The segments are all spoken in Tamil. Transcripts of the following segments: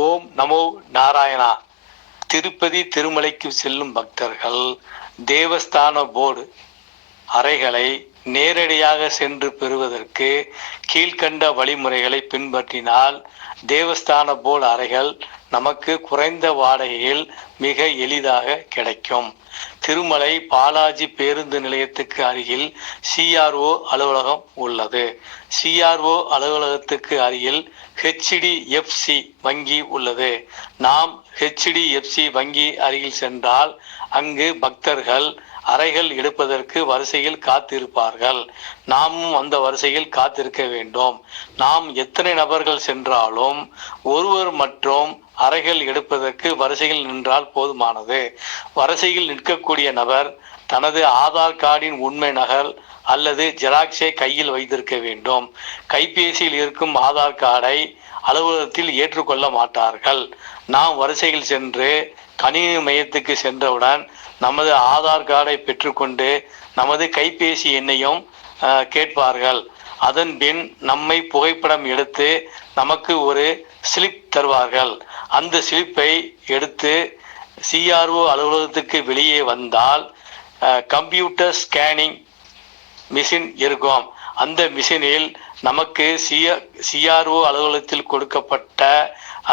ஓம் நமோ நாராயணா. திருப்பதி திருமலைக்கு செல்லும் பக்தர்கள் தேவஸ்தான போர்டு அறைகளை நேரடியாக சென்று பெறுவதற்கு கீழ்கண்ட வழிமுறைகளை பின்பற்றினால் தேவஸ்தான போர்டு அறைகள் நமக்கு குறைந்த வாடகையில் மிக எளிதாக கிடைக்கும். திருமலை பாலாஜி பேருந்து நிலையத்துக்கு அருகில் CRO அலுவலகம் உள்ளது. CRO அலுவலகத்துக்கு அருகில் HDFC வங்கி உள்ளது. நாம் HDFC வங்கி அருகில் சென்றால் அங்கு பக்தர்கள் அறைகள் எடுப்பதற்கு வரிசையில் காத்திருப்பார்கள். நாமும் அந்த வரிசையில் காத்திருக்க வேண்டும். நாம் எத்தனை நபர்கள் சென்றாலும் ஒருவர் மற்றும் அறைகள் எடுப்பதற்கு வரிசையில் நின்றால் போதுமானது. வரிசையில் நிற்கக்கூடிய நபர் தனது ஆதார் கார்டின் உண்மை நகல் அல்லது ஜெராக்ஸை கையில் வைத்திருக்க வேண்டும். கைபேசியில் இருக்கும் ஆதார் கார்டை அலுவலகத்தில் ஏற்றுக்கொள்ள மாட்டார்கள். நாம் வரிசையில் சென்று கணினி மையத்துக்கு சென்றவுடன் நமது ஆதார் கார்டை பெற்றுக்கொண்டு நமது கைபேசி எண்ணையும் கேட்பார்கள். அதன் பின் நம்மை புகைப்படம் எடுத்து நமக்கு ஒரு ஸ்லிப் தருவார்கள். அந்த ஸ்லிப்பை எடுத்து CRO அலுவலகத்துக்கு வெளியே வந்தால் கம்ப்யூட்டர் ஸ்கேனிங் மிஷின் இருக்கும். அந்த மிஷினில் நமக்கு CRO அலுவலகத்தில் கொடுக்கப்பட்ட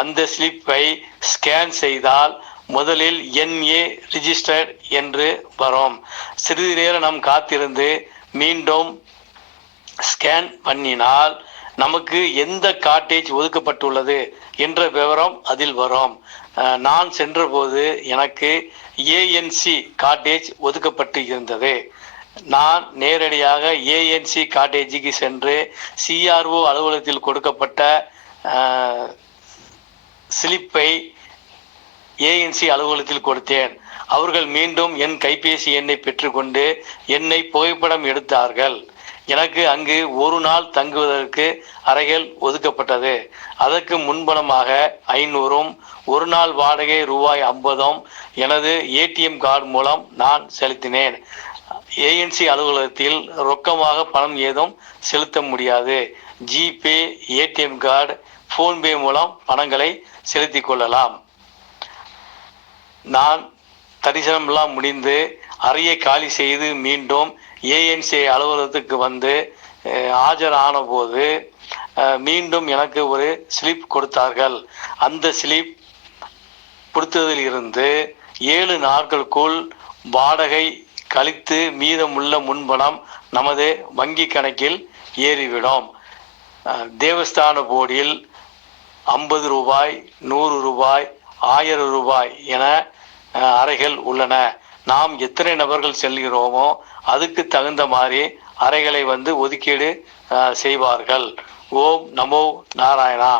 அந்த ஸ்லிப்பை ஸ்கேன் செய்தால் முதலில் NA ரிஜிஸ்டர்ட் என்று வரும். சிறிது நேரம் நாம் காத்திருந்து மீண்டும் ஸ்கேன் பண்ணினால் நமக்கு எந்த காட்டேஜ் ஒதுக்கப்பட்டுள்ளது என்ற விவரம் அதில் வரும். நான் சென்றபோது எனக்கு ANC காட்டேஜ் ஒதுக்கப்பட்டு இருந்தது. நான் நேரடியாக ANC காட்டேஜுக்கு சென்று CRO அலுவலகத்தில் கொடுக்கப்பட்ட ஸ்லிப்பை ANC அலுவலகத்தில் கொடுத்தேன். அவர்கள் மீண்டும் என் கைபேசி எண்ணை பெற்றுக்கொண்டு என்னை புகைப்படம் எடுத்தார்கள். எனக்கு அங்கு ஒரு நாள் தங்குவதற்கு அறைகள் ஒதுக்கப்பட்டது. அதற்கு முன்பணமாக 500 ஒரு நாள் வாடகை ரூபாய் 50 எனது ATM கார்டு மூலம் நான் செலுத்தினேன். ANC அலுவலகத்தில் ரொக்கமாக பணம் ஏதும் செலுத்த முடியாது. ஜிபே, ATM கார்டு, போன்பே மூலம் பணங்களை செலுத்திக் கொள்ளலாம். நான் தரிசனமெல்லாம் முடிந்து அறையை காலி செய்து மீண்டும் ANC அலுவலகத்துக்கு வந்து ஆஜரான போது மீண்டும் எனக்கு ஒரு ஸ்லிப் கொடுத்தார்கள். அந்த ஸ்லிப் கொடுத்ததில் இருந்து 7 நாட்களுக்குள் வாடகை கழித்து மீதமுள்ள முன்பணம் நமது வங்கி கணக்கில் ஏறிவிடும். தேவஸ்தான போர்டில் 50 ரூபாய், 100 ரூபாய், 1000 ரூபாய் என அறைகள் உள்ளன. நாம் எத்தனை நபர்கள் செல்கிறோமோ அதுக்கு தகுந்த மாதிரி அறைகளை ஒதுக்கீடு செய்வார்கள். ஓம் நமோ நாராயணா.